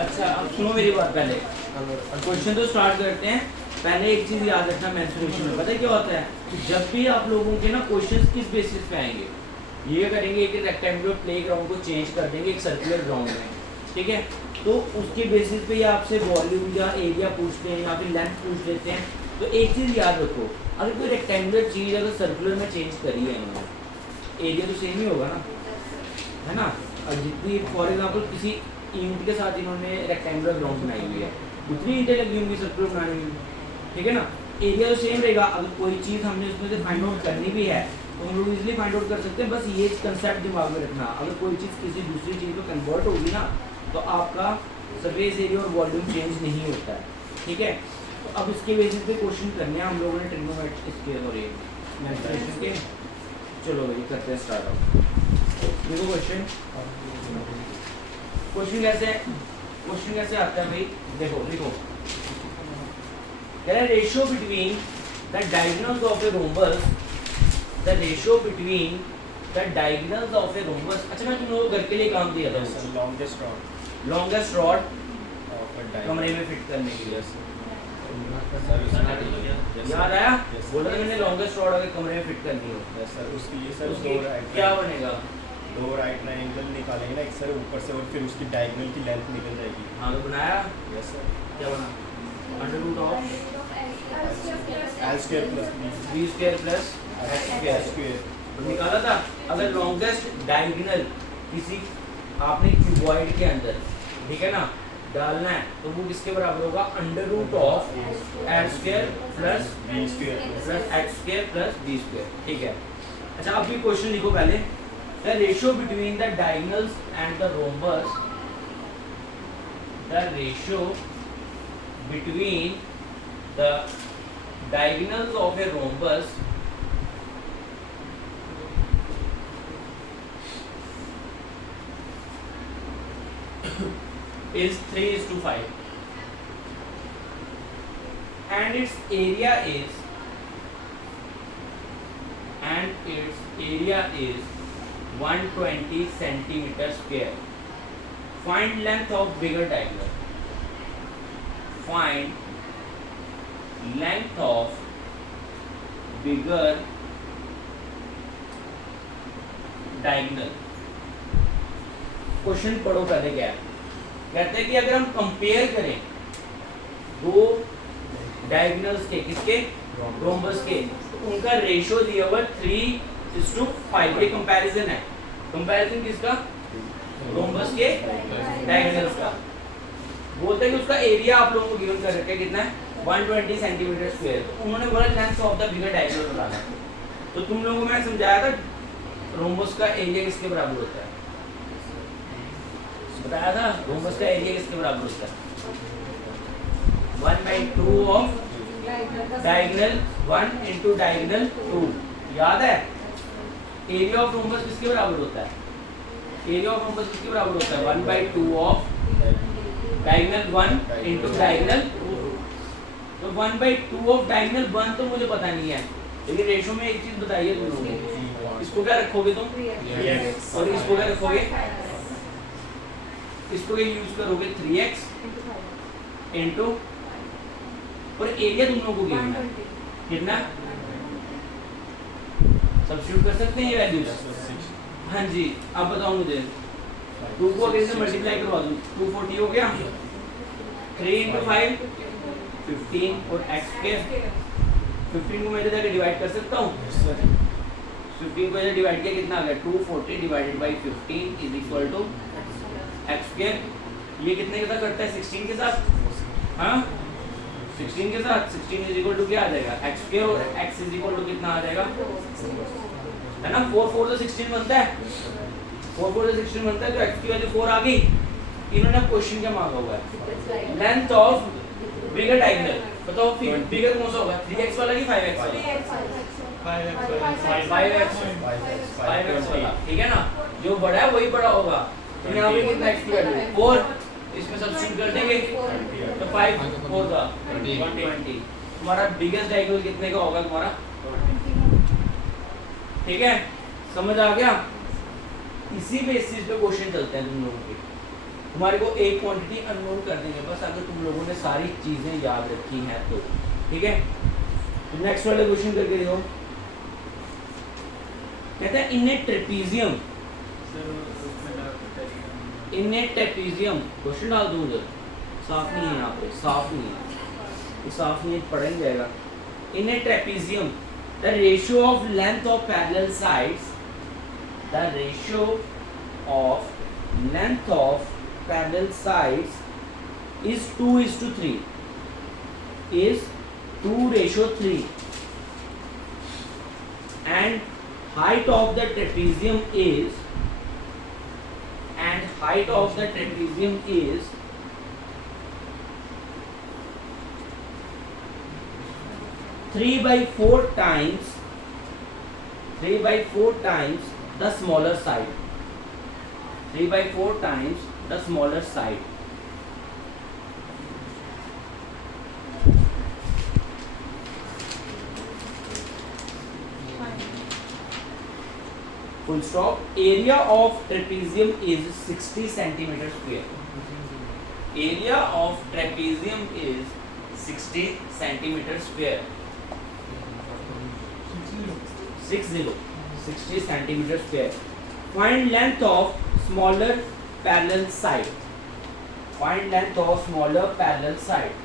अच्छा अब सुनो मेरी बात, पहले क्वेश्चन तो स्टार्ट करते हैं। पहले एक चीज याद रखना मेंस्ट्रुएशन में, पता है क्या होता है? जब भी आप लोगों के ना क्वेश्चंस किस बेसिस पे आएंगे, ये करेंगे कि रेक्टेंगुलर प्लेग्राउंड को चेंज कर देंगे एक सर्कुलर ग्राउंड में, ठीक है? तो उसके बेसिस पे ये आपसे वॉल्यूम या एरिया पूछते हैं या फिर लेंथ पूछ लेते हैं। तो एक चीज़ याद रखो, अगर कोई रेक्टेंगुलर चीज़ अगर सर्कुलर में चेंज करी है इन्होंने, एरिया तो सेम ही होगा ना, है ना? और जितनी फॉर एग्जाम्पल किसी ईंट के साथ इन्होंने रेक्टेंगुलर ग्राउंड बनाई हुई है, उतनी ईंटें लगी होंगी सर्कुलर बनाने में, ठीक है ना? एरिया तो सेम रहेगा। अगर कोई चीज़ हमने उसमें से फाइंड आउट करनी भी है तो हम लोग इजीली फाइंड आउट कर सकते हैं। बस ये कंसेप्ट दिमाग में रखना, अगर कोई चीज़ किसी दूसरी चीज़ में कन्वर्ट होगी ना तो आपका सरफेस एरिया और वॉल्यूम चेंज नहीं होता है, ठीक है? तो अब इसके बेसिस पे क्वेश्चन करने हैं हम लोगों ने ट्रिग्नोमेट्री इसके और मेंस्ट्रुएशन के। चलो भाई करते हैं स्टार्ट। देखो क्वेश्चन कैसे आता है भाई, देखो कह रहा है ratio between the diagonals of a rhombus, the ratio between the diagonals of a rhombus. अच्छा मैं तुम लोगों को घर के लिए काम दिया था, लॉन्गेस्ट रॉड कमरे में फिट करने के लिए, याद आया? बोला मैंने लॉन्गेस्ट रॉड अगर कमरे में फिट करनी हो सर उसकी क्या बनेगा? दो राइट एंगल निकालेंगे ना एक सर ऊपर से, और फिर उसकी डायगोनल की लेंथ निकल जाएगी। हाँ तो बनाया? Yes sir. क्या बना? Under root of L square plus B square plus X square निकाला था। अगर लॉन्गेस्ट डायगोनल किसी आपने क्यूबॉइड के अंदर, ठीक है ना, डालना है तो वो किसके बराबर होगा? Under root of L square plus B square plus X square plus B square, ठीक है? अच्छा अब ये क्वेश्चन लिखो पहले। The ratio between the diagonals and the rhombus, the ratio between the diagonals of a rhombus is 3:5 and its area is 120 centimeter square. Find length of bigger diagonal. Find length of bigger diagonal. Question पढ़ो पहले क्या है? कहते हैं कि अगर हम compare करें दो डायगोनल्स के, किसके? रोम्बस के, तो उनका रेशियो दिया हुआ 3:5। ये कंपैरिजन है। कंपैरिजन किसका? रोम्बस के डायगोनल्स का। बोलते हैं कि उसका एरिया आप लोगों को गिवन कर रखा है, कितना है? 120 सेंटीमीटर स्क्वायर। तो उन्होंने बोला length of the bigger diagonal बताना। तो तुम लोगों को मैंने समझाया था रोम्बस का एरिया किसके बराबर होता है, बताया था। रोम्बस का एरिया किसके बराबर होता है? 1/2 ऑफ डायगोनल 1 into डायगोनल 2, याद है? एरिया ऑफ रोम्बस किसके बराबर होता है? एरिया ऑफ रोम्बस किसके बराबर होता है? 1/2 ऑफ डायगोनल 1 into डायगोनल 2। तो 1/2 ऑफ डायगोनल 1 तो मुझे पता नहीं है, लेकिन रेशियो में एक चीज बताइए तुम लोगों, इसको क्या रखोगे तुम? और इसको क्या रखोगे? इसको क्या यूज करोगे? 3x इंटू, और एरिया तुम लोगों को गिवन है कितना? सब्स्टिट्यूट कर सकते हैं ये वैल्यूज? हाँ जी। अब बताओ मुझे, 2 को अगर से मल्टीप्लाई करवा दूं 240 हो गया, 3 × 5 15 और x के 15 को मैं इधर जाके डिवाइड कर सकता हूँ। 15 को इधर डिवाइड किया कितना आ गया? 240 divided by 15 is equal to x square. ये कितने के साथ करता है? 16 के साथ। हाँ 16 के साथ 16 इज इक्वल टू क्या आ जाएगा x स्क्वायर और x इज इक्वल टू कितना आ जाएगा है ना 4 4 से 16 बनता है 4 4 से 16 बनता है तो x की वैल्यू 4 आ गई। इन्होंने क्वेश्चन क्या मांगा हुआ है लेंथ ऑफ बिगर डायगोनल बताओ बिगर कौन सा होगा 3x वाला कि 5x वाला 5x वाला ठीक है ना जो बड़ा है वही बड़ा होगा तो यहाँ पे कितना x की वैल्यू 4 इसमें सब्स्टिट्यूट कर देंगे तो 5 4 का 20 तुम्हारा बिगेस्ट डायगोनल कितने का होगा तुम्हारा ठीक है समझ आ गया। इसी बेसिस पे क्वेश्चन चलते हैं तुम लोगों के तुम्हारे को एक क्वांटिटी अननोन कर देंगे बस अगर तुम लोगों ने सारी चीजें याद रखी हैं तो ठीक है। तो नेक्स्ट वाले क्वेश्चन करके देखो कहते हैं इन ए ट्रेपीजियम क्वेश्चन डाल दूं उधर साफ नहीं है यहाँ पे साफ नहीं है ये साफ नहीं है पढ़ नहीं जाएगा। In a trapezium the ratio of length of parallel sides the ratio of length of parallel sides is 2:3 is 2:3 and height of the trapezium is 3/4 times the smaller side 3/4 times the smaller side full stop area of trapezium is 60 centimeter square area of trapezium is 60 centimeter square 60 centimeter square. Find length of smaller parallel side. Find length of smaller parallel side.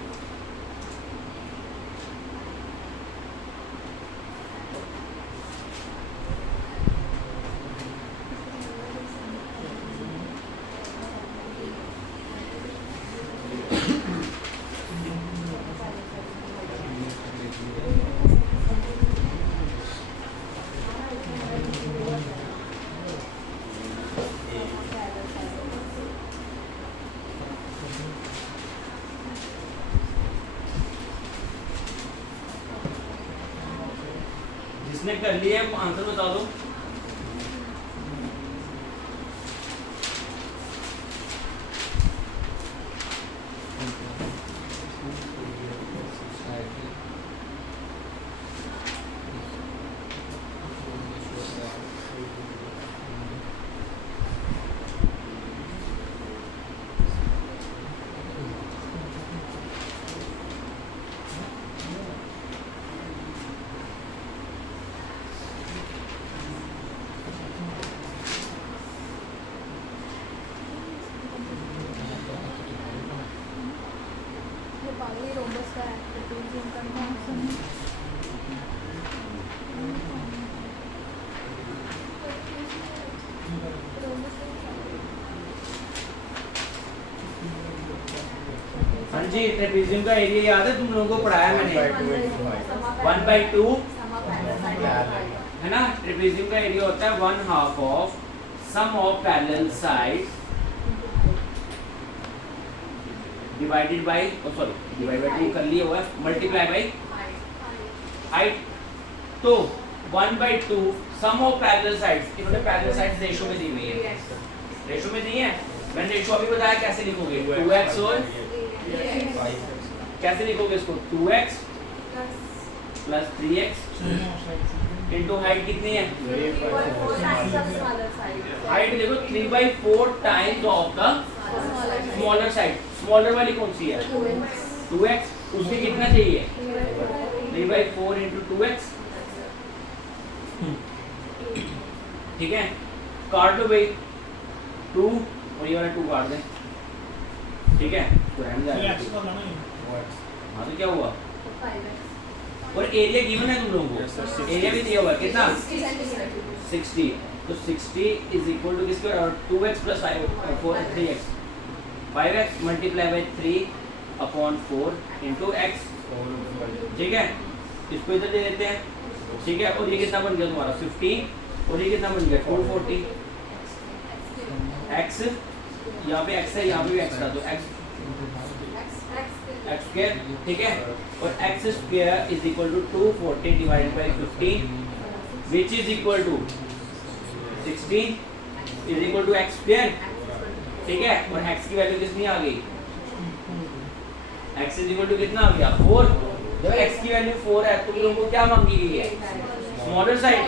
जिसने कर लिया है answer बता दो। हाँ जी trapezium का area याद है तुम लोगों को पढ़ाया मैंने 1/2 है ना। ट्रेपेजियम का एरिया होता है 1/2 of sum of parallel sides divided by divide by 2 कर लिया हुआ है मल्टीप्लाई बाय हाइट। तो 1/2 सम ऑफ पैरेलल साइड्स इन्होंने पैरेलल साइड्स रेशियो में दी हुई है रेशियो में दी है मैंने रेशियो अभी बताया कैसे लिखोगे 2x और कैसे लिखोगे इसको 2x plus 3x into height कितनी है हाइट देखो 3/4 times of the smaller side smaller वाली कौन सी है 2x उसके कितना चाहिए 3/4 इंटू 2x ठीक है काट दो भाई 2 और ये वाला 2 काट दें ठीक है तो रहने जाएगा हाँ तो क्या हुआ और एरिया गिवन है तुम लोगों को एरिया भी दिया हुआ है कितना 60 तो 60 इज इक्वल टू किसके 2x plus 3x 5x multiply by 3 upon 4 into x ठीक है, इसको इधर दे देते हैं, ठीक है। और ये कितना बन गया तुम्हारा 15, और ये कितना बन गया 240। x यहाँ पे x है, यहाँ पे भी x था, तो x स्क्वायर, ठीक है। और x square is equal to 240 divided by 15 which is equal to 16 is equal to x square, ठीक है। और x की वैल्यू कितनी आ गई, x इज इक्वल टू कितना आ गया 4। जब x की वैल्यू 4 है तो लोगों को क्या मांगी गई है, स्मॉलर साइड।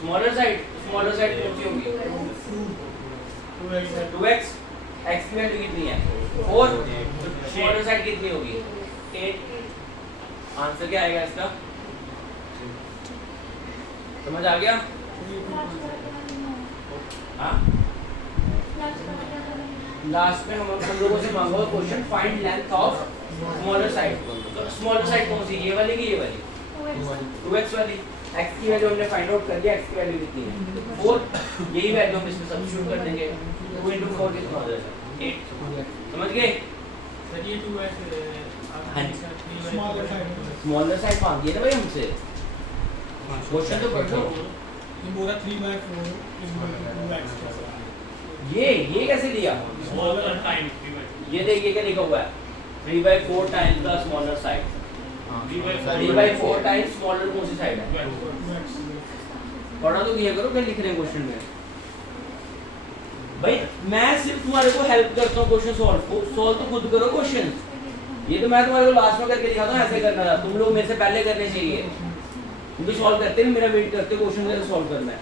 स्मॉलर साइड कौन सी होगी 2x, x की वैल्यू कितनी है 4, स्मॉलर साइड कितनी होगी 8। आंसर क्या आएगा इसका, समझ आ गया? हाँ, लास्ट में हम लोगों से मांगा हुआ question find length of smaller side. तो स्मॉलर साइड कौन सी, ये वाली की ये वाली 2x वाली। x की वैल्यू हमने फाइंड आउट कर दिया, x की वैल्यू कितनी है 4। यही वैल्यू हम इसमें सब्स्टिट्यूट कर देंगे, 2 × 4 कितना हो जाएगा 8। समझ गए? सर ये 2x स्मॉलर साइड मांगी है ना भाई हमसे, क्वेश्चन तो पढ़ लो। ये पूरा 3/4 ये कैसे दिया, स्मॉलर टाइम ये देखिए क्या लिखा हुआ है 3/4 times the smaller side. 3/4 times smaller कौन सी साइड है, पढ़ा तो किया करो क्या लिख रहे हैं क्वेश्चन में। भाई मैं सिर्फ तुम्हारे को हेल्प करता हूँ क्वेश्चन सॉल्व तो खुद करो क्वेश्चन। ये तो मैं तुम्हारे को लास्ट में करके दिखाता हूँ, ऐसे करना था, तुम लोग मेरे से पहले करने चाहिए। तुम भी सॉल्व करते हैं, मेरा वेट करते क्वेश्चन कैसे सॉल्व करना है।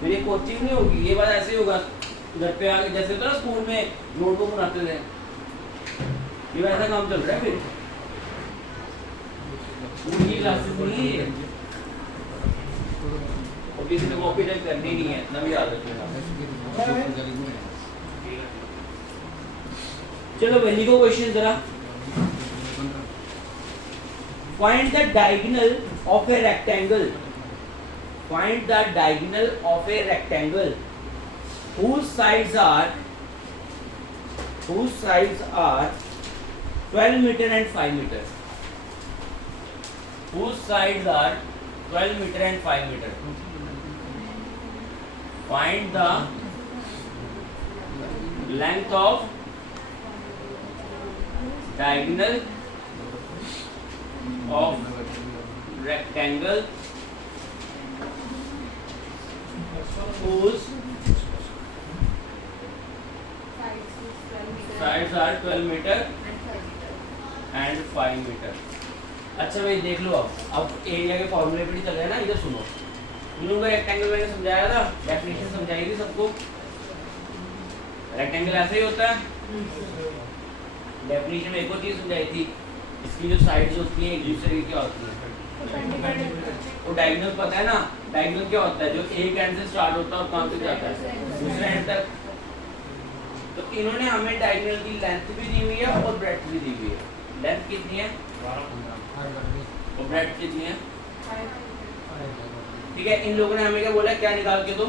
फिर ये कोचिंग नहीं होगी, ये बात ऐसे ही होगा घर पे आके, जैसे होता ना स्कूल में नोटबुक बनाते थे, ये वैसा काम चल रहा है। फिर उनकी क्लासेस नहीं है और किसी ने कॉपी टाइप करनी नहीं है, इतना भी याद रखना। चलो भाई लिखो क्वेश्चन जरा। Find the diagonal of a rectangle, find the diagonal of a rectangle whose sides are 12 meter and 5 meter, whose sides are 12 meter and 5 meter. Find the length of diagonal of rectangle whose sides are 12 meter and 5 meter. अच्छा भाई देख लो, अब area के फॉर्मूले पे चल रहे हैं ना, इधर सुनो। इन लोगों को रेक्टेंगल मैंने समझाया था, डेफिनेशन समझाई थी सबको। रेक्टेंगल ऐसे ही होता है, डेफिनेशन में एक और चीज समझाई थी, इसकी जो साइड्स होती हैं एक दूसरे की क्या होती है, वो डायगोनल पता है ना। डायगोनल क्या होता है, जो एक एंड से स्टार्ट होता है और कहाँ तक जाता है दूसरे एंड तक। तो इन्होंने हमें डायगोनल की लेंथ भी दी हुई है और ब्रेड्थ भी दी हुई है। लेंथ कितनी है और ब्रेड्थ कितनी है, ठीक है। इन लोगों ने हमें क्या बोला, क्या निकाल के दो।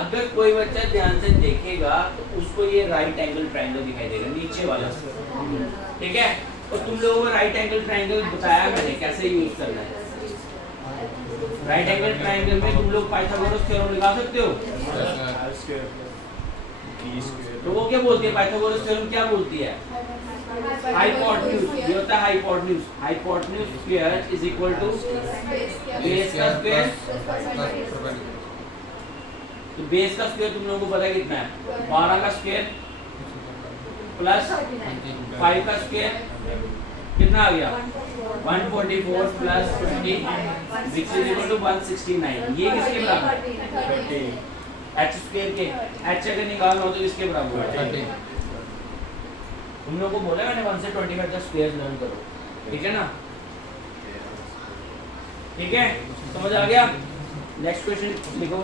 अगर कोई बच्चा ध्यान से देखेगा तो उसको ये राइट एंगल ट्रायंगल दिखाई देगा नीचे वाला, ठीक है। और तुम लोगों को राइट एंगल ट्रायंगल बताया मैंने कैसे यूज करना है। राइट एंगल ट्रायंगल में तुम लोग पाइथागोरस थ्योरम लगा सकते हो। तो वो क्या बोलती है, पाइथागोरस थ्योरम क्या बोलती है, हाइपोटेन्यूज। ये होता है hypotenuse. Hypotenuse square is equal to base का स्क्वायर। तो बेस का स्क्वायर तुम लोगों को पता है कितना है, 12 का स्क्वायर प्लस 5 का स्क्वायर कितना आ गया 144 plus 20 which is equal to 169। ये किसके बराबर, h स्क्वायर के। h अगर निकालना हो तो इसके बराबर है 30। तुम लोगों को बोला मैंने 1 से 25 तक स्क्वायर्स लर्न करो, ठीक है ना, ठीक है, समझ आ गया। नेक्स्ट क्वेश्चन लिखो।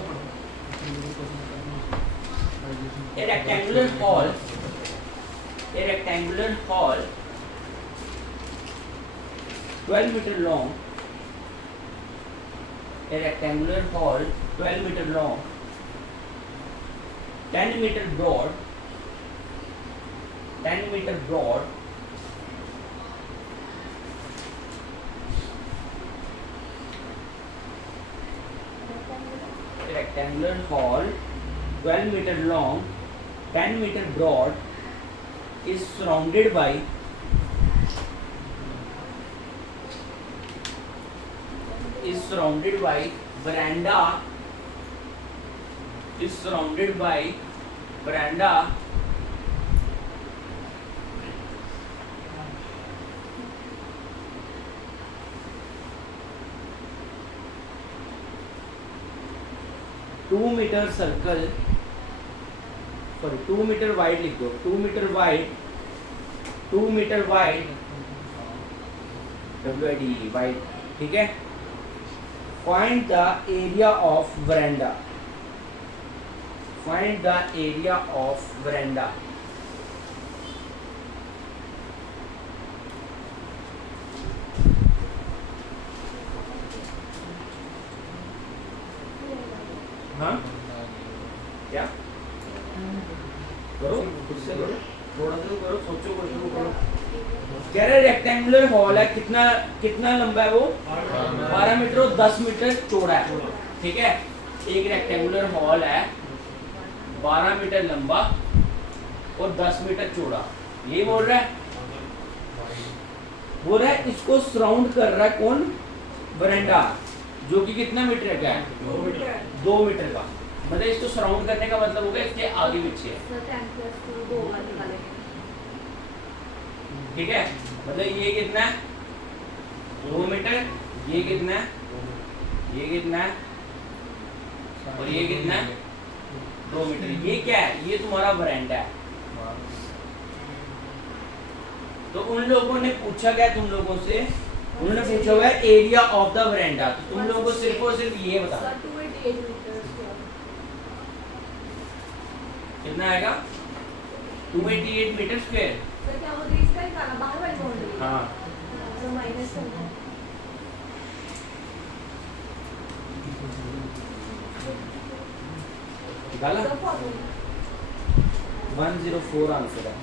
A rectangular hall 12 meter long, a rectangular hall 12 meter long, 10 meter broad rectangular hall 12 meter long 10 meter broad is surrounded by veranda two metre circle sorry 2 metre wide लिख दो 2 मीटर वाइड WID वाइड ठीक है find the area of veranda हाँ क्या करो खुद से करो थोड़ा सा करो सोचो को शुरू करो कह रहे रेक्टेंगुलर हॉल है कितना लंबा है वो 12 मीटर और 10 मीटर चौड़ा है ठीक है एक रेक्टेंगुलर हॉल है 12 मीटर लंबा और 10 मीटर चौड़ा ये बोल रहा है इसको सराउंड कर रहा है कौन वरांडा जो कि कितना मीटर का है 2 मीटर का मतलब इसको सराउंड करने का मतलब होगा इसके आगे पीछे है ठीक है मतलब ये कितना है 2 मीटर ये कितना है और ये कितना है 2 मीटर ये क्या है ये तुम्हारा वरांडा है तो उन लोगों ने पूछा क्या तुम लोगों से उन्होंने पूछा हुआ है एरिया ऑफ द वरांडा तो तुम लोगों को सिर्फ और सिर्फ ये बता कितना आएगा 288 मीटर स्क्वायर हाँ निकाला 104 आंसर है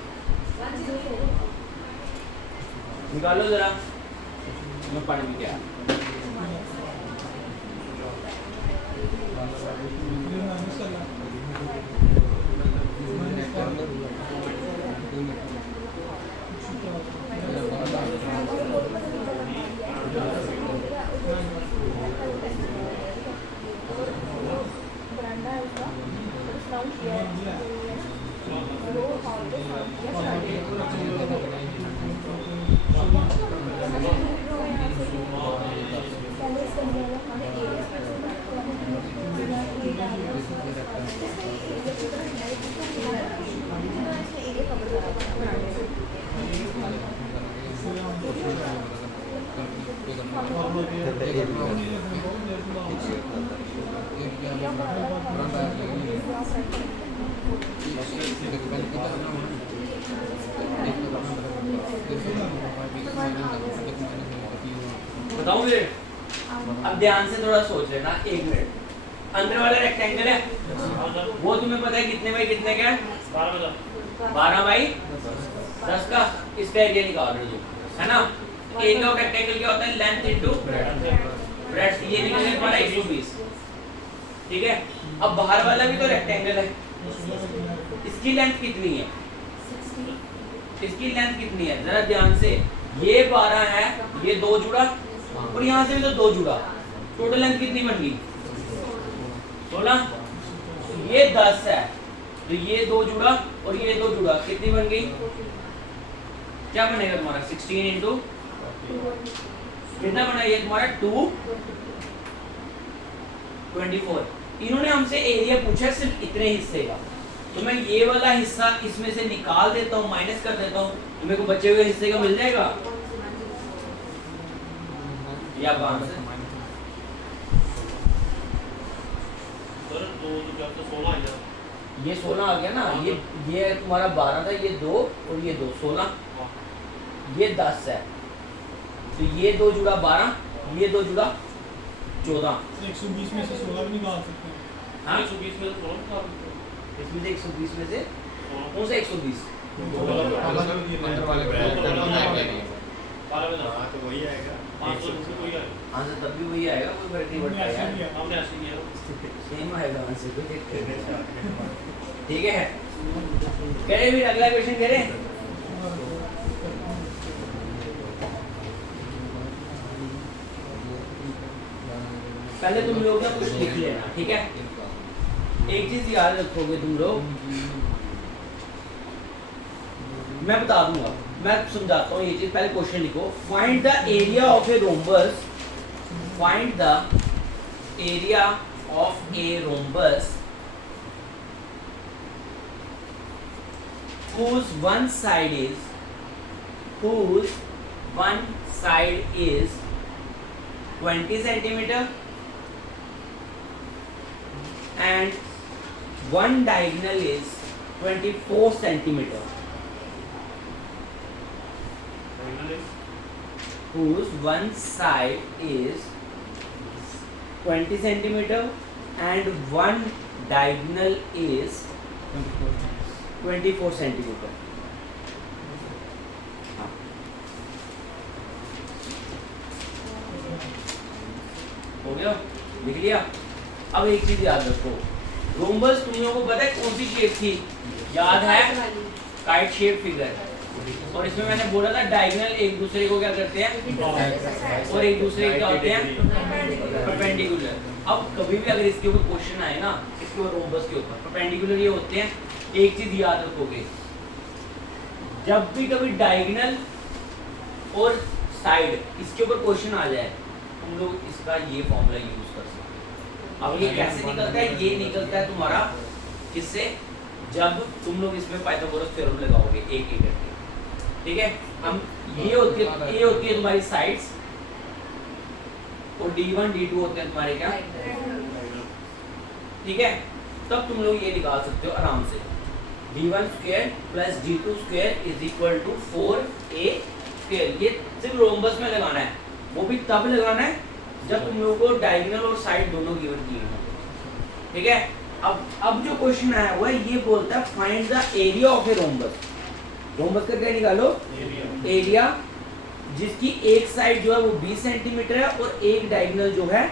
निकालो जरा मैं पढ़ भी क्या बताऊं फिर अब ध्यान से थोड़ा सोच लेना 1 मिनट अंदर वाला रेक्टेंगल है वो तुम्हें पता है कितने बाई कितने का है 12 बाई 10 का इसका एरिया निकाल रहे हो है ना एरिया ऑफ रेक्टेंगल क्या होता है लेंथ इनटू ब्रेड्थ ये निकलेगा तुम्हारा 120 ठीक है अब बाहर वाला भी तो रेक्टेंगल है इसकी लेंथ कितनी है जरा ध्यान से ये 12 है ये 2 जुड़ा और यहाँ से भी तो 2 जुड़ा टोटल लेंथ कितनी बन गई 16 ये 10 है तो ये 2 जुड़ा और ये 2 जुड़ा कितनी बन गई क्या बनेगा तुम्हारा 16 इंटू कितना बना ये तुम्हारा 224 इन्होंने हमसे एरिया पूछा सिर्फ इतने हिस्से का तो मैं ये वाला हिस्सा इसमें से निकाल देता हूँ माइनस कर देता हूँ तो मेरे को बचे हुए हिस्से का मिल जाएगा या आंसर ये 16 आ गया ना ये तुम्हारा 12 था ये 2 और ये 2 16 ये 10 है तो ये 2 जुड़ा 12 ये 2 जुड़ा 14 120 में से 16 भी निकाल सकते हैं हाँ 120 में से 16 निकाल सकते हैं इसमें से 120 में से कौन सा 120 हाँ तो वही आएगा 500 से कोई आएगा आंसर तब भी वही आएगा, कोई फर्क नहीं हमने पड़ता ऐसे यार, किया। हमने ऐसे किया सेम आएगा आंसर, कोई दिक्कत नहीं। ठीक है, करें फिर अगला क्वेश्चन करें। पहले तुम लोग ना कुछ लिख लेना, ठीक है। एक चीज याद रखोगे तुम लोग, मैं बता दूंगा, मैं समझाता हूँ ये चीज। पहले क्वेश्चन लिखो, find the area of a rhombus, find the area of a rhombus whose one side is 20 centimeter and one diagonal is 24 centimeter, whose one side is 20 centimeter and one diagonal is 24 centimetre. हो गया, लिख लिया। अब एक चीज याद रखो, rhombus तुम लोगों को पता है कौन सी शेप थी, याद है? Kite shape figure. और इसमें मैंने बोला था डायगोनल एक दूसरे को क्या करते हैं और एक दूसरे के क्या होते हैं, परपेंडिकुलर। अब कभी भी अगर इसके ऊपर क्वेश्चन आए ना, इसके ऊपर रोम्बस के ऊपर परपेंडिकुलर ये होते हैं। एक चीज याद रखोगे, जब भी कभी डायगोनल और साइड इसके ऊपर क्वेश्चन आ जाए, तुम लोग इसका ये फॉर्मूला यूज कर सकते हो। अब ये कैसे निकलता है? ये निकलता है तुम्हारा किससे, जब तुम लोग इसमें पाइथागोरस थ्योरम लगाओगे एक एक करके, ठीक है। हम ये होती है तुम्हारी साइड्स, और D1 D2 होते हैं तुम्हारे क्या, ठीक है। तब तुम लोग ये निकाल सकते हो आराम से, D1 square plus D2 square is equal to 4A square. ये सिर्फ रोम्बस में लगाना है, वो भी तब लगाना है जब तुम लोगों को डायगोनल और साइड दोनों गिवन किए हों, ठीक है। अब जो क्वेश्चन आया हुआ है ये बोलता है find the area of a rhombus. Rhombus का क्या निकालो, एरिया जिसकी एक साइड जो है वो 20 सेंटीमीटर है और एक डायगोनल जो है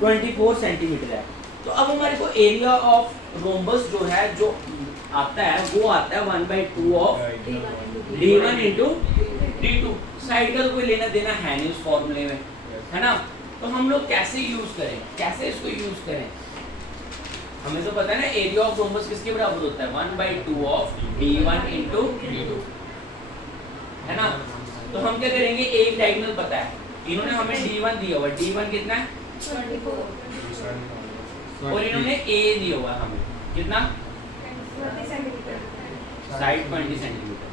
24 सेंटीमीटर है। तो अब हमारे को एरिया ऑफ रोम्बस जो है जो आता है वो आता है 1/2 of D1 into D2। Side का तो कोई लेना देना है नहीं उस फॉर्मूले में, है ना। तो हम लोग कैसे यूज करें, कैसे इसको यूज करें, हमें तो पता है ना एरिया ऑफ रोम्बस किसके बराबर होता है, 1/2 ऑफ D1 इंटू D2, है ना। तो हम क्या करेंगे, एक डायगोनल पता है, इन्होंने हमें D1 दिया हुआ, D1 कितना है 24 और इन्होंने A दिया हुआ हमें कितना, साइड 20 सेंटीमीटर।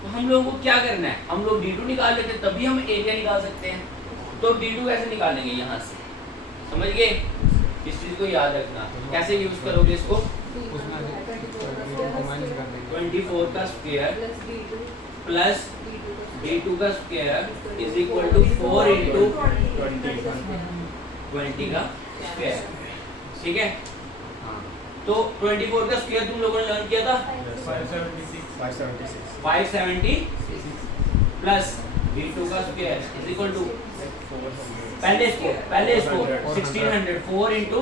तो हम लोगों को क्या करना है, हम लोग D2 निकाल लेते हैं तभी हम एरिया निकाल सकते हैं। तो D2 कैसे निकालेंगे यहाँ से, समझ गए? इस चीज को याद रखना, कैसे यूज करोगे इसको, 24 का स्क्वायर प्लस D2 का square is equal to 4 into 20 का स्क्वायर, ठीक है। तो 24 का स्क्वायर तुम लोगों ने लर्न किया था 576 प्लस D2 का स्क्वायर इज इक्वल टू, पहले इसको 1600, 4 इंटू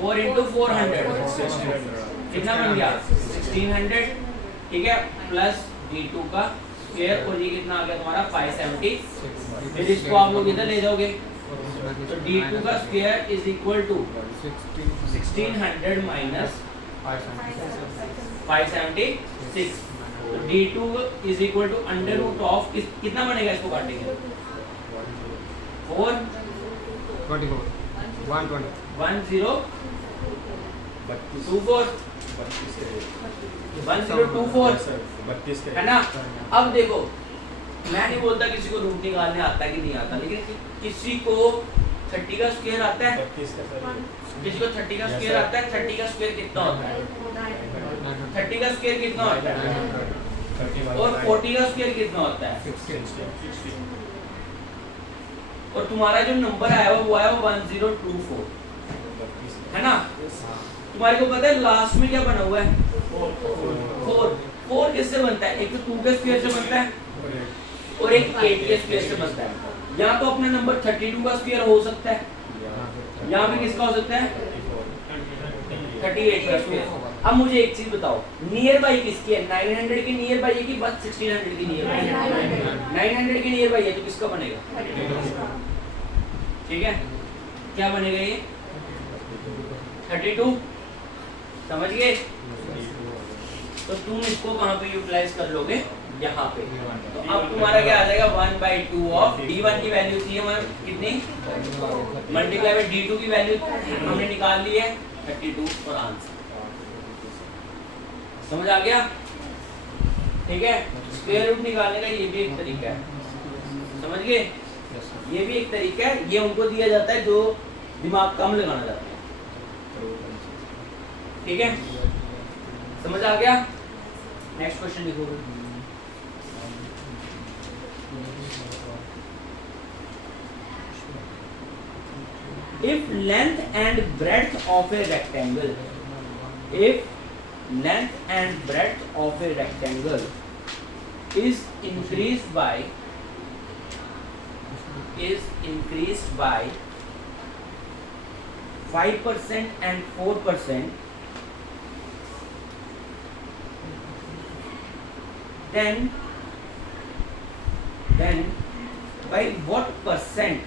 400 कितना बन गया 1600, ठीक है, प्लस D2 का स्क्वायर और ये कितना आ गया तुम्हारा 576। फिर इसको आप लोग इधर ले जाओगे तो D2 का square is equal to 1600 minus 576। तो D2 is equal to under root of कितना बनेगा, इसको काटेंगे 4 1024 है ना। अब देखो मैं नहीं बोलता किसी को रूट निकालने आता है कि नहीं आता, लेकिन किसी को 30 का स्क्वायर आता है, किसी को 30 का स्क्वायर आता है। 30 का स्क्वायर कितना होता है, 30 का स्क्वायर कितना होता है, और 40 का स्क्वायर कितना होता है, 60। और तुम्हारा जो नंबर आया हुआ वो आया वो 1024, है ना। तुम्हारे को पता है लास्ट में क्या बना हुआ है 4 किससे बनता है, एक तो 2 के स्क्वायर से बनता है और एक 8 के स्क्वायर से बनता है। या तो अपना नंबर 32 का स्क्वायर हो सकता है, यहाँ पे किसका हो सकता है 38 का स्क्वायर। अब मुझे एक चीज बताओ, नियर बाई किसकी है? 900 की नियर बाई है कि बस 1600 की नियर बाई है? 900 की नियर बाई है, तो किसका बनेगा? ठीक है, क्या बनेगा ये 32, समझ गए? तो तुम इसको कहाँ पे यूटिलाइज कर लोगे? यहाँ पे। तो अब तुम्हारा क्या आ जाएगा 1/2 ऑफ D1 की वैल्यू थी हमारे कितनी, मल्टीप्लाई बाय D2 की वैल्यू हमने निकाल ली है 32 और आंसर। समझ आ गया? ठीक है, स्क्वायर रूट निकालने का ये भी एक तरीका है, समझ गए? ये भी एक तरीका है, ये उनको दिया जाता है जो दिमाग कम लगाना चाहते हैं। ठीक है, समझ आ गया? नेक्स्ट क्वेश्चन लिखोगे। If length and breadth of a rectangle, if length and breadth of a rectangle is increased by 5% and 4%, then by what percent?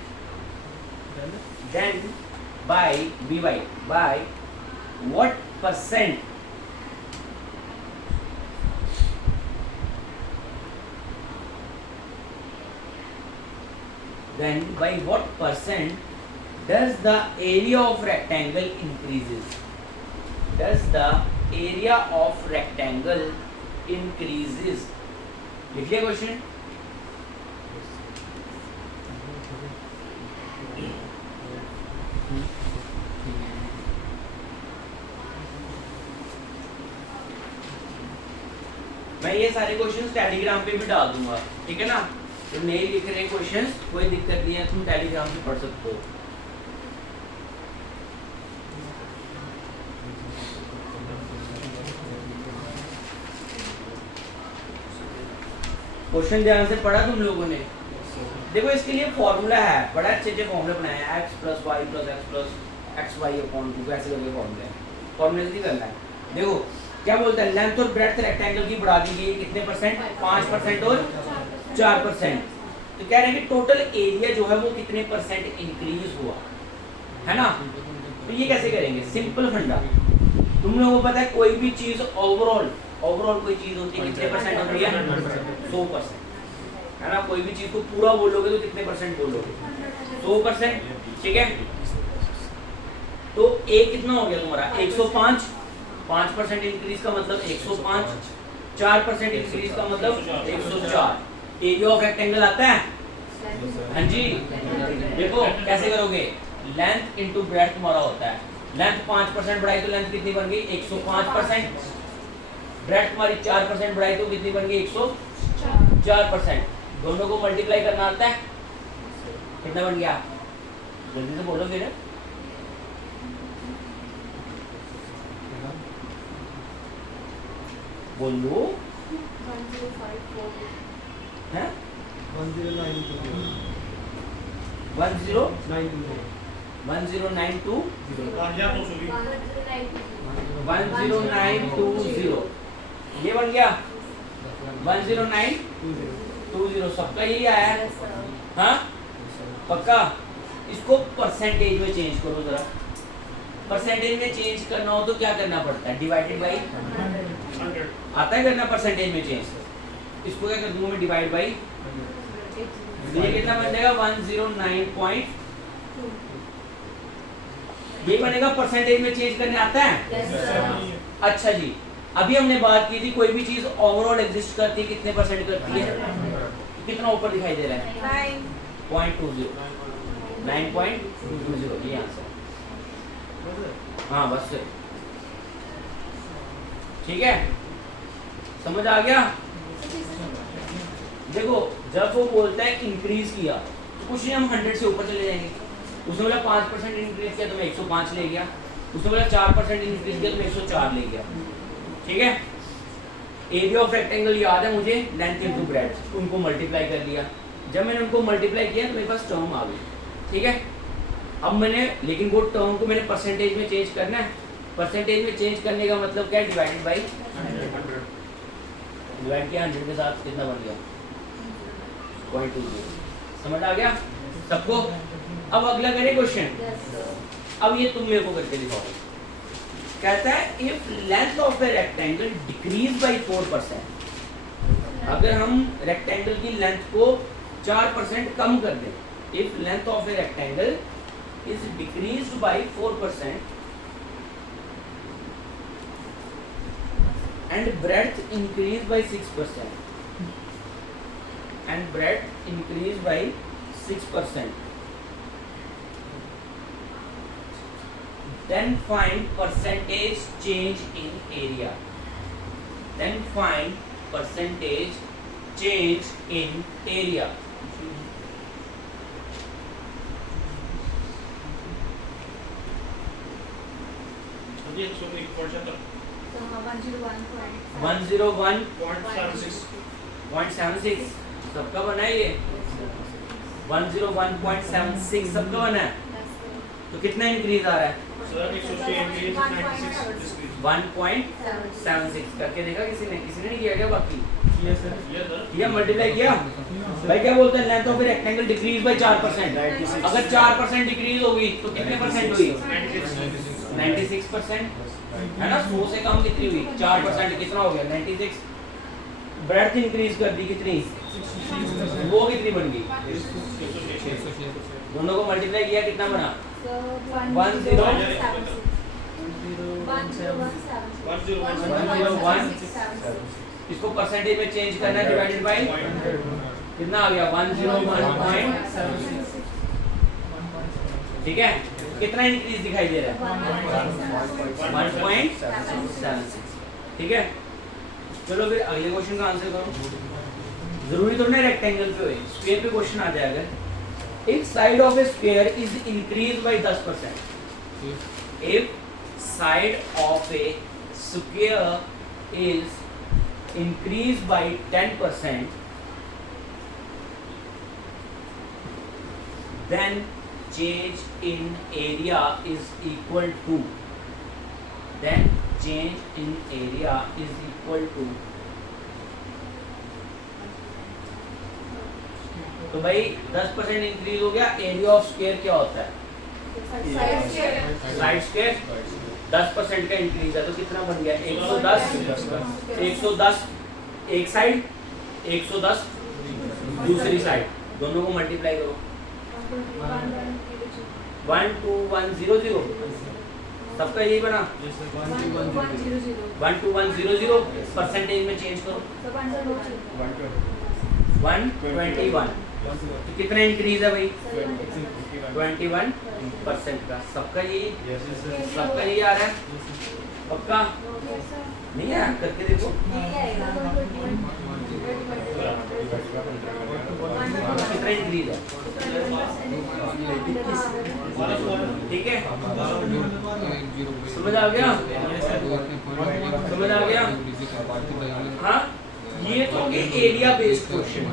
Then by what percent then by what percent does the area of rectangle increases? Does the area of rectangle increases? लिख लिया question? मैं ये सारे questions Telegram पे भी डाल दूंगा, ठीक है ना? तो नहीं लिख रहे क्वेश्चंस, कोई दिक्कत नहीं है, तुम टेलीग्राम पे पढ़ सकते हो। क्वेश्चन ध्यान से पढ़ा तुम लोगों ने? देखो इसके लिए फॉर्मूला है, बड़ा अच्छे फॉर्मूला बनाया है, x + y + x + xy upon 2 ऐसे करके फॉर्मूला है, फॉर्मूला से करना है। देखो क्या बोलता है, लेंथ और ब्रेड्थ रेक्टेंगल की बढ़ा दी गई कितने परसेंट? 5% और 4%। तो कह रहे हैं कि टोटल एरिया जो है वो कितने परसेंट इंक्रीज हुआ है ना? तो ये कैसे करेंगे? सिंपल फंडा, तुम लोगों को पता है कोई भी चीज ओवरऑल कोई चीज होती है कितने परसेंट होती है? 100%, है ना? कोई भी चीज को पूरा बोलोगे तो कितने परसेंट बोलोगे? 100%, ठीक है? तो ए कितना हो गया तुम्हारा? 105, 5% इंक्रीज का मतलब 105, 4% इंक्रीज का मतलब 104। एरिया ऑफ रेक्टेंगल आता है? हाँ जी, देखो कैसे करोगे, लेंथ इंटू ब्रेड्थ तुम्हारा होता है, लेंथ 5% बढ़ाई तो लेंथ कितनी बन गई? 105%। ब्रेड्थ तुम्हारी 4% बढ़ाई तो कितनी बन गई? 104%। दोनों को मल्टीप्लाई करना आता है? कितना बन गया? जल्दी से बोलो फिर। बोलो। 1092 ये बन गया 10920। सबका यही आया है? हाँ पक्का? इसको परसेंटेज में चेंज करो जरा। परसेंटेज में चेंज करना हो तो क्या करना पड़ता है? डिवाइडेड बाई 100 आता है करना परसेंटेज में चेंज। इसको क्या कर दूंगा मैं? डिवाइड बाई, ये कितना बन जाएगा? 109.2। ये बनेगा परसेंटेज में चेंज करने आता है? अच्छा जी, अभी हमने बात की थी कोई भी चीज ओवरऑल एग्जिस्ट करती है कितने परसेंट करती है? कितना ऊपर दिखाई दे रहा है? 9.20, 9.20 ये आंसर। हाँ बस ठीक है, समझ आ गया? देखो जब वो बोलता है इंक्रीज किया तो कुछ नहीं, हम 100 से ऊपर चले जाएंगे। उसने बोला 5% इंक्रीज किया तो मैं 105 ले गया, उसने बोला 4% इंक्रीज किया तो मैं 104 ले गया, ठीक है? एरिया ऑफ रेक्टेंगल याद है मुझे, लेंथ इनटू ब्रेड्थ, उनको मल्टीप्लाई कर लिया। जब मैंने उनको मल्टीप्लाई किया तो मेरे पास टर्म आ गई, ठीक है। अब मैंने लेकिन वो टर्म को मैंने परसेंटेज में चेंज करना है। परसेंटेज में चेंज करने का मतलब क्या है, डिवाइडेड बाई 100। डिवाइड किया 100 के साथ कितना बन गया 0.20। समझ आ गया सबको। अब अगला करें क्वेश्चन। अब ये तुम मेरे को करके दिखाओ। कहता है if length of a rectangle decrease by 4%, अगर हम रेक्टेंगल की लेंथ को 4% कम कर दें, if length of a rectangle is decreased by 4% and breadth increased by 6%, and breadth increased by 6%, then find percentage change in area. Then find percentage change in area. ये एक एक question था 101.76 सबका बना है ये। 101.76 सबका बना है। तो कितना इंक्रीज आ रहा है? सर 106 इंक्रीज 96 1.76 करके देखा किसी ने नहीं किया क्या? बाकी ये सर किया, मल्टीप्लाई किया। भाई क्या बोलते हैं, length of rectangle decrease by 4%। अगर 4% डिक्रीज होगी तो कितने परसेंट हुई? 96% है ना। 100 से कम कितनी हुई? 4%। कितना हो गया? 96। ब्रेड्थ इंक्रीज कर दी कितनी? वो कितनी बन गई? दोनों को मल्टीप्लाई किया कितना बना? 101। इसको परसेंटेज में चेंज करना है, डिवाइडेड बाय कितना आ गया? 101.76। ठीक है। कितना इंक्रीज दिखाई दे रहा है? 1.76। ठीक है। चलो फिर अगले क्वेश्चन का आंसर करो। जरूरी तो नहीं रेक्टेंगल पे होए, स्क्वायर पे क्वेश्चन आ जाएगा। If side of A square is increase by 10%, if side of A square is increased by 10%, then change in area is equal to, then change in area is equal to, तो भाई 10% increase हो गया। Area of square क्या होता है? Side square. 10% का increase है तो कितना बन गया? 110। 110 एक साइड, 110 दूसरी साइड, दोनों को मल्टीप्लाई करो। 12100 सबका यही बना। 12100 परसेंटेज में चेंज करो 121। तो कितना इंक्रीज है भाई? 21% का। सबका यही आ रहा है। पक्का नहीं है? करके देखो। कितना इंक्रीज है? ठीक है। समझ आ गया? समझ आ गया? हाँ, ये तो हो गए एरिया बेस्ड क्वेश्चन।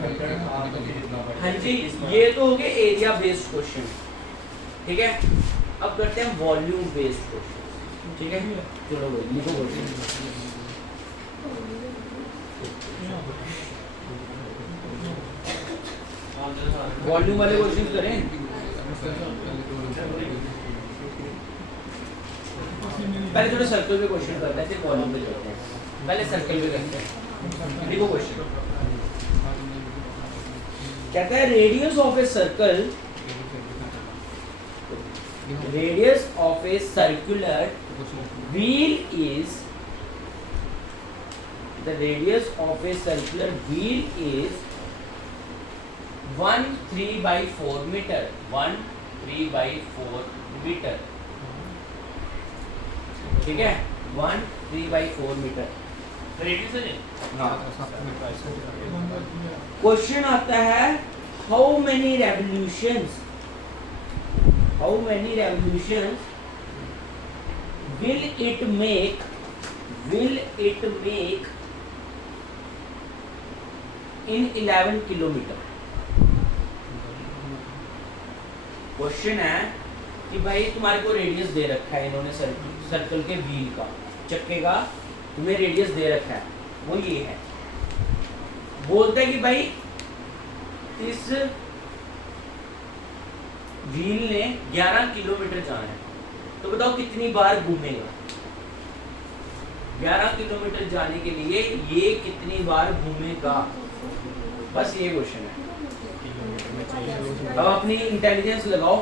हाँ जी, ये तो हो गए एरिया बेस्ड क्वेश्चन। ठीक है। अब करते हैं वॉल्यूम बेस्ड क्वेश्चन। ठीक है। चलो भाई लिखो क्वेश्चन। वॉल्यूम वाले क्वेश्चन करें। पहले थोड़ा सर्कल पे क्वेश्चन करते हैं, फिर वॉल्यूम पे करते हैं। पहले सर्कल पे करते हैं। लिखो क्वेश्चन। कहता है radius of a circle, radius of a circular wheel is, the radius of a circular wheel is 1/3/4 meter. 1/3/4 meter। ठीक है। 1/3/4 मीटर रेडियस है। हाँ। क्वेश्चन आता है how many revolutions will it make in 11 kilometre? Question है कि भाई तुम्हारे को रेडियस दे रखा है इन्होंने सर्कल के व्हील का, चक्के का तुम्हें रेडियस दे रखा है, वो ये है। बोलते हैं कि भाई इस व्हील ने 11 किलोमीटर जाना है, तो बताओ कितनी बार घूमेगा। 11 किलोमीटर जाने के लिए ये कितनी बार घूमेगा, बस ये क्वेश्चन है। किलोमीटर में चाहिए। अब अपनी इंटेलिजेंस लगाओ।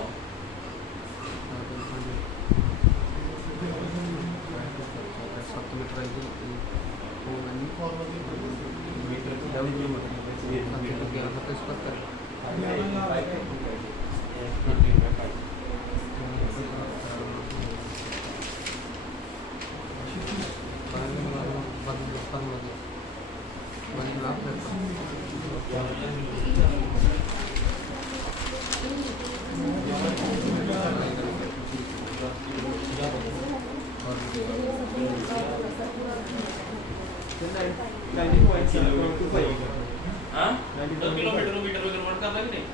हाँ? 2 किलोमीटर को मीटर में कन्वर्ट करना कि नहीं?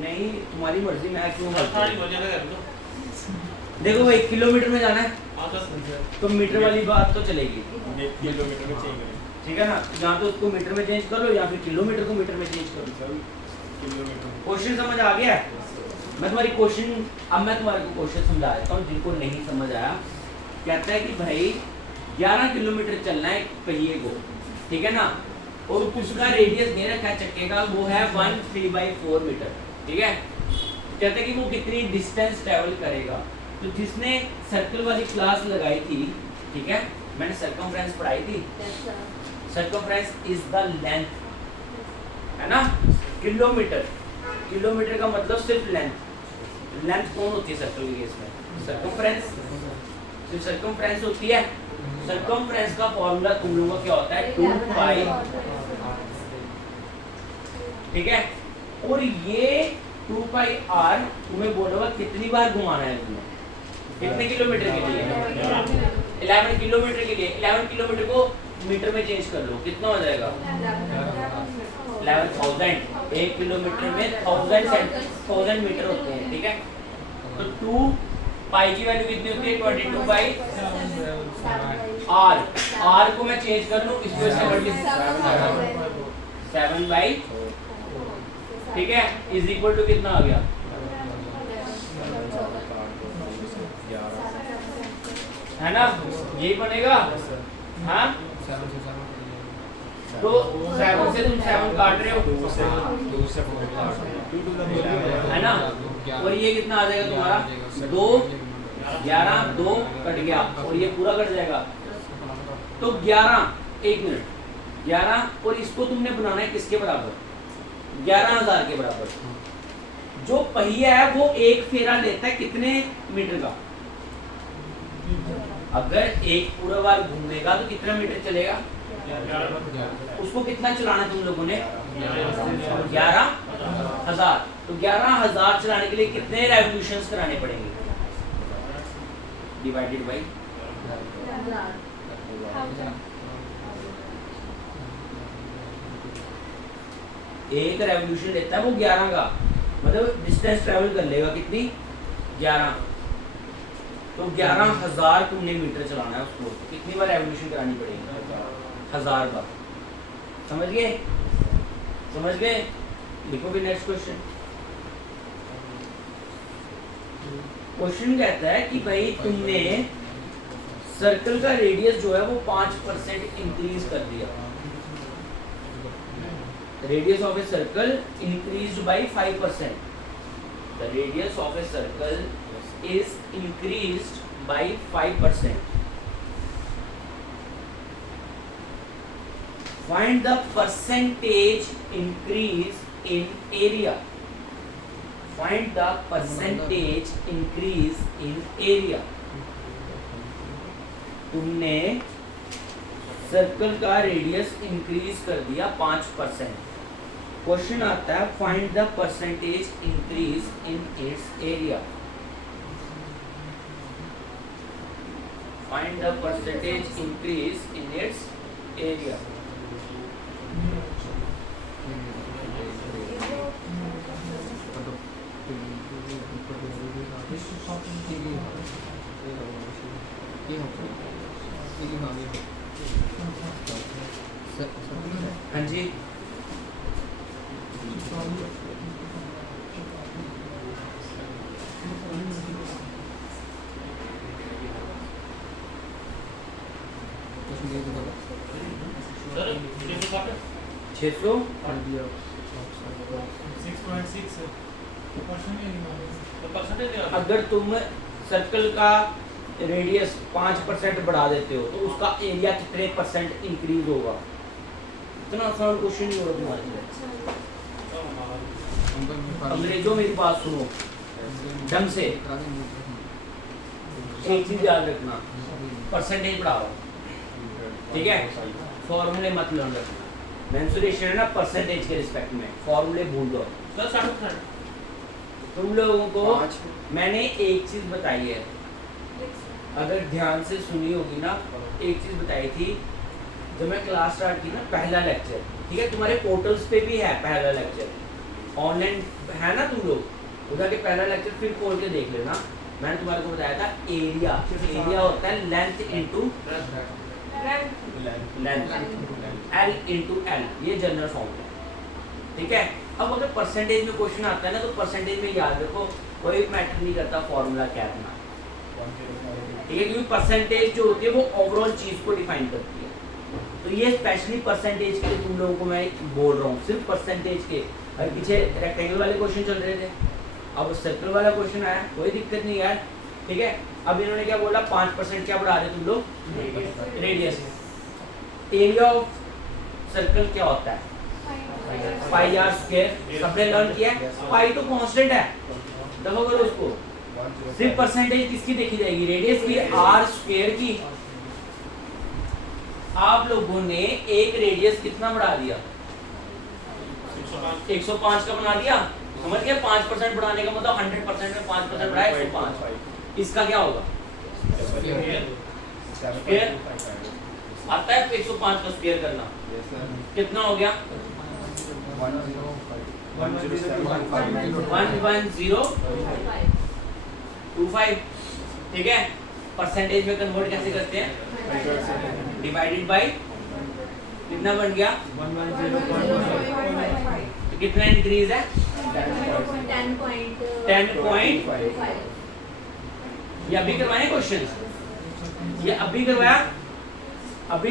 नहीं, तुम्हारी मर्जी, मैं क्यों सारी मर्जी कर दो। देखो भाई, किलोमीटर में जाना है हाँ 10 तो मीटर वाली बात तो चलेगी, किलोमीटर में चाहिए। ठीक है ना। या तो उसको मीटर में चेंज कर लो या फिर किलोमीटर को मीटर में चेंज कर लो। किलोमीटर क्वेश्चन समझ आ गया है? मैं तुम्हारी क्वेश्चन, अब मैं तुम्हारे को क्वेश्चन समझा देता हूँ जिनको नहीं समझ आया। कहता है कि भाई 11 किलोमीटर चलना है पहिए को, ठीक है ना, और उसका रेडियस दे रखा है चक्के का, वो है 1/3/4 मीटर, ठीक है। कहते हैं कि वो कितनी डिस्टेंस ट्रेवल करेगा। तो जिसने सर्कल वाली क्लास लगाई थी, ठीक है, मैंने सर्कमफ्रेंस पढ़ाई थी। सर्कमफ्रेंस इज द लेंथ, है ना। किलोमीटर, किलोमीटर का मतलब सिर्फ लेंथ। लेंथ कौन होती है सर्कल के केस में? सर्कमफ्रेंस, सिर्फ सर्कमफ्रेंस होती है। सर्कमफ्रेंस का फॉर्मूला तुम लोगों का क्या होता है? 2 पाई, ठीक है। और ये 2 पाई आर तुम्हें बोला कितनी बार घुमाना है तुम्हें, कितने किलोमीटर के लिए? 11 किलोमीटर के लिए। 11 किलोमीटर को मीटर में चेंज कर लो, कितना हो जाएगा? 11,000। 1 किलोमीटर में 1000 मीटर होते हैं, ठीक है। तो 2 पाई की वैल्यू कितनी होती है? 22 बाई आर। आर को मैं चेंज कर लूं, इसको इससे मल्टीप्लाई 7 बाई, ठीक है, इज इक्वल टू कितना आ गया? है ना, यही बनेगा। हाँ, तो 7 से तुम 7 काट रहे हो, है ना। और ये कितना आ जाएगा तुम्हारा? 2, 11, 2 कट गया और ये पूरा कट जाएगा। तो 11, 1 मिनट, 11 और इसको तुमने बनाना है किसके बराबर? 11,000 के बराबर। जो पहिया है वो एक फेरा लेता है कितने मीटर का? अगर एक पूरा बार घूमेगा तो कितना मीटर चलेगा? उसको कितना चलाना है तुम लोगों ने? 11,000। तो 11,000 चलाने के लिए कितने रेवोल्यूशंस कराने पड़ेंगे? डिवाइडेड बाई, एक रेवोल्यूशन लेता है वो 11 का, मतलब डिस्टेंस ट्रेवल कर लेगा कितनी? 11। तो 11,000 तुमने मीटर चलाना है उसको, कितनी बार रेवोल्यूशन करानी पड़ेगी? 1000 बार। समझ गए? समझ गए? लिखो भी नेक्स्ट क्वेश्चन। क्वेश्चन कहता है कि भाई तुमने सर्कल का रेडियस जो है वो 5% इंक्रीज कर दिया। Radius of a circle increased by 5%. The radius of a circle is increased by 5%. Find the percentage increase in area. Find the percentage increase in area. तुमने सर्कल का रेडियस इंक्रीज कर दिया 5%। Question आता है find the percentage increase in its area. Find the percentage increase in its area. हाँ जी sir 600 तो percentage अगर तुम सर्कल का रेडियस 5% बढ़ा देते हो तो उसका एरिया कितने परसेंट इंक्रीज होगा? इतना आसान क्वेश्चन नहीं होगा तुम्हारे लिए। अंग्रेजों मेरी बात सुनो ढंग से, एक चीज याद रखना, परसेंटेज बढ़ाओ, ठीक है? फॉर्मूले मत लर्न रखना। मेंसुरेशन है ना परसेंटेज के रिस्पेक्ट में, फॉर्मूले भूल दो। सर 60%। तुम लोगों को मैंने एक चीज बताई है, अगर ध्यान से सुनी होगी ना, एक चीज बताई थी जब मैं क्लास स्टार्ट की ना, पहला लेक्चर, ठीक है? तुम्हारे पोर्टल्स पे भी है पहला लेक्चर, ऑनलाइन है ना तुम लोग, उधर के पहला लेक्चर फिर खोल के देख लेना। मैंने तुम्हारे को बताया था एरिया, एरिया होता है length into length, L into L, ये जनरल फॉर्म है, ठीक है? अब अगर परसेंटेज में क्वेश्चन आता है ना, तो परसेंटेज में याद रखो कोई मैटर नहीं करता फॉर्मूला क्या अपना, ठीक है? क्योंकि परसेंटेज जो होती है वो ओवरऑल चीज को डिफाइन करती है। तो ये स्पेशली परसेंटेज के लिए तुम लोगों को मैं बोल रहा हूँ, सिर्फ परसेंटेज के। अगर पीछे रेक्टेंगल वाले क्वेश्चन चल रहे थे, अब सर्कल वाला क्वेश्चन आया, कोई दिक्कत नहीं यार, ठीक है? अब इन्होंने क्या बोला, 5% क्या बढ़ा रहे तुम लोग? रेडियस। एरिया ऑफ सर्कल क्या होता है? पाई आर स्क्वायर। सबने लर्न किया है, पाई तो कांस्टेंट है, दफा करो उसको। सिर्फ परसेंटेज किसकी देखी जाएगी? रेडियस की, आर स्क्वायर की। आप लोगों ने एक रेडियस कितना बढ़ा दिया? 105 का बना दिया, समझ गए? 5% बढ़ाने का मतलब 100% में 5% बढ़ाया 105। इसका क्या होगा? स्क्वायर आता है 105 का स्क्वायर करना, कितना हो गया? 11025, ठीक है? परसेंटेज में कन्वर्ट कैसे करते हैं? डिवाइडेड बाय कितना बन गया? तो कितना इंक्रीज है? 10.5। ये अभी करवाए क्वेश्चन, ये अभी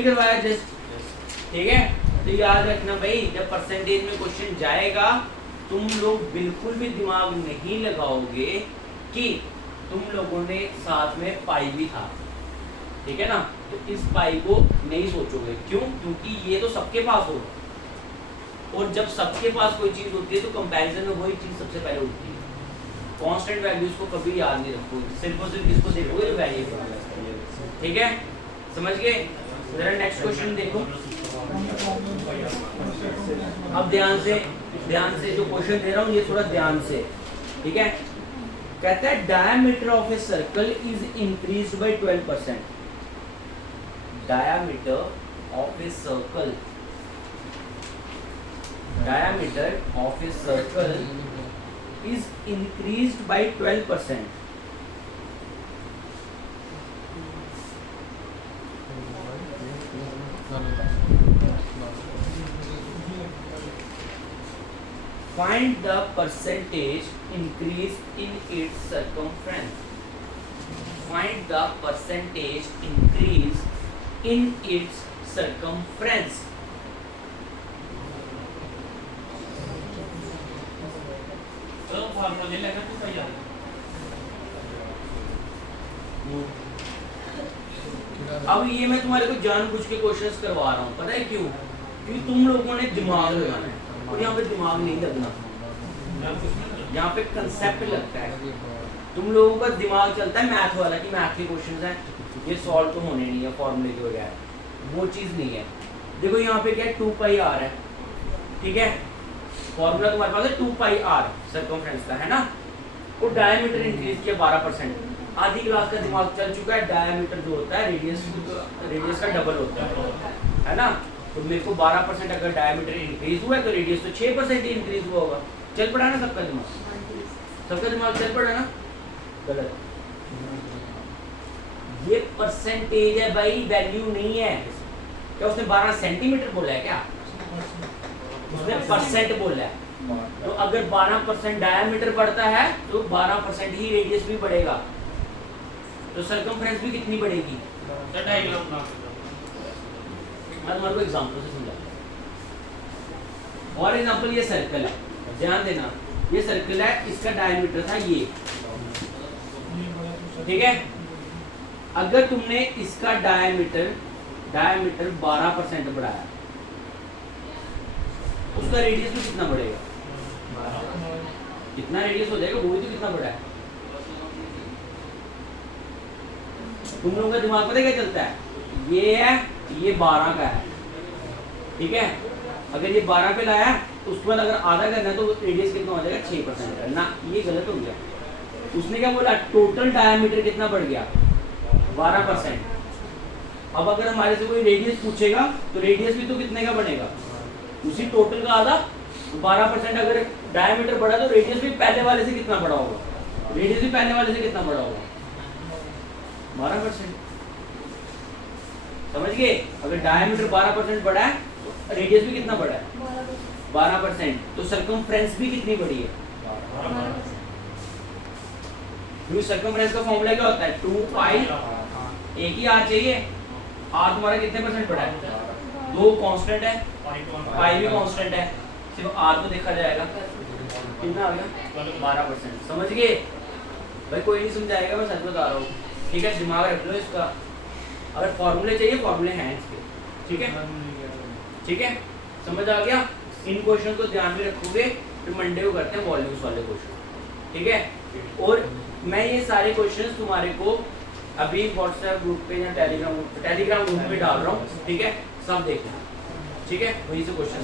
करवाया जस्ट, ठीक है? तो याद रखना भाई, जब परसेंटेज में क्वेश्चन जाएगा तुम लोग बिल्कुल भी दिमाग नहीं लगाओगे कि तुम लोगों ने साथ में पाई भी था, ठीक है ना? तो इस पाई को नहीं सोचोगे, क्यों? क्योंकि ये तो सबके पास होगा, और जब सबके पास कोई चीज होती है तो कंपैरिजन में वही चीज सबसे पहले उठती है। कांस्टेंट वैल्यूज को कभी याद नहीं रखोगे, सिर्फ और सिर्फ इसको देखोगे तो वेरिएबल, ठीक है? समझ गए? जरा नेक्स्ट क्वेश्चन देखो। अब ध्यान से जो क्वेश्चन दे रहा हूँ ये थोड़ा ध्यान से, ठीक है? कहता है diameter of a circle is increased by 12%। Diameter of a circle is increased by 12%. Find the percentage increase in its circumference. Find the percentage increase in its circumference. Sir formula ले लेना तो सही है। अब ये मैं तुम्हारे को जानबूझ के क्वेश्चंस करवा रहा हूँ, पता है क्यों? क्योंकि तुम लोगों ने दिमाग लगाना है, और यहाँ पे दिमाग नहीं लगना, यहाँ पे कंसेप्ट लगता है। तुम लोगों का दिमाग चलता है मैथ वाला कि मैथ के क्वेश्चंस हैं, ये सॉल्व तो होने नहीं है फॉर्मूले के बगैर, वो चीज़ नहीं है। देखो यहाँ पे क्या है, 2 पाई आर है, ठीक है? फॉर्मूला तुम्हारे पास है 2 पाई आर सर्कमफ्रेंस का, है ना? और डायमीटर इंक्रीज किया 12%। आधी क्लास का दिमाग चल चुका है, डायमीटर जो होता है रेडियस का डबल होता है ना? तो मेरे को 12% अगर डायमीटर इंक्रीज हुआ है तो रेडियस तो 6% ही इंक्रीज हुआ होगा। चल पड़ा ना सबका दिमाग? सबका दिमाग चल पड़ा ना? गलत। ये परसेंटेज है भाई, वैल्यू नहीं है। क्या उसने 12 सेंटीमीटर बोला है क्या? उसने परसेंट बोला है। तो अगर 12% डायमीटर बढ़ता है तो 12% ही रेडियस भी बढ़ेगा। तो सरकमफ्रेंस भी कितनी बढ़ेगी? सर डायग्राम बना सकते मैं तुम्हारे को एग्जांपल से समझाता हूं। और एग्जांपल ये सर्कल है, ध्यान देना, ये सर्कल है, इसका डायमीटर था ये, ठीक है। अगर तुमने इसका डायमीटर 12% बढ़ाया, उसका रेडियस भी कितना बढ़ेगा? कितना रेडियस हो जाएगा, वो भी तो कितना बड़ा है। तुम लोगों का दिमाग पता है क्या चलता है? ये है, ये 12 का है, ठीक है। अगर ये 12 पे लाया तो उसके बाद अगर आधा करना है तो रेडियस कितना हो जाएगा? 6% ना, ये गलत हो गया। उसने क्या बोला? टोटल डायमीटर कितना बढ़ गया? 12%। अब अगर हमारे से कोई रेडियस पूछेगा तो रेडियस भी तो कितने का बनेगा? उसी टोटल का आधा। 12% अगर डायमीटर बढ़ा तो रेडियस भी पहले वाले से कितना बड़ा होगा? रेडियस भी पहले वाले से कितना बड़ा होगा? 12%। समझ गए? अगर डायमीटर 12% बढ़ा है तो रेडियस भी कितना बढ़ा है? 12%। तो सरकमफ्रेंस भी कितनी बड़ी है? क्योंकि सरकमफ्रेंस का फॉर्मूला क्या होता है? 2 पाई, एक ही आर चाहिए। आर तुम्हारा कितने परसेंट बढ़ा है? 2 कांस्टेंट है, पाई भी कांस्टेंट है, सिर्फ आर को देखा जाएगा। कितना आ गया? 12%। समझ गए भाई? कोई नहीं समझाएगा, मैं सच बता रहा हूँ, ठीक है। दिमाग रख लो इसका। अगर फॉर्मूले चाहिए, फॉर्मूले हैं इसके, ठीक है, ठीक है। समझ आ गया? इन क्वेश्चन को ध्यान में रखोगे, फिर मंडे को करते हैं वॉल्यूम्स वाले क्वेश्चन, ठीक है। और मैं ये सारे क्वेश्चंस तुम्हारे को अभी व्हाट्सएप ग्रुप पे या टेलीग्राम ग्रुप पे डाल रहा हूँ, ठीक है। सब देखना, ठीक है, वहीं से क्वेश्चन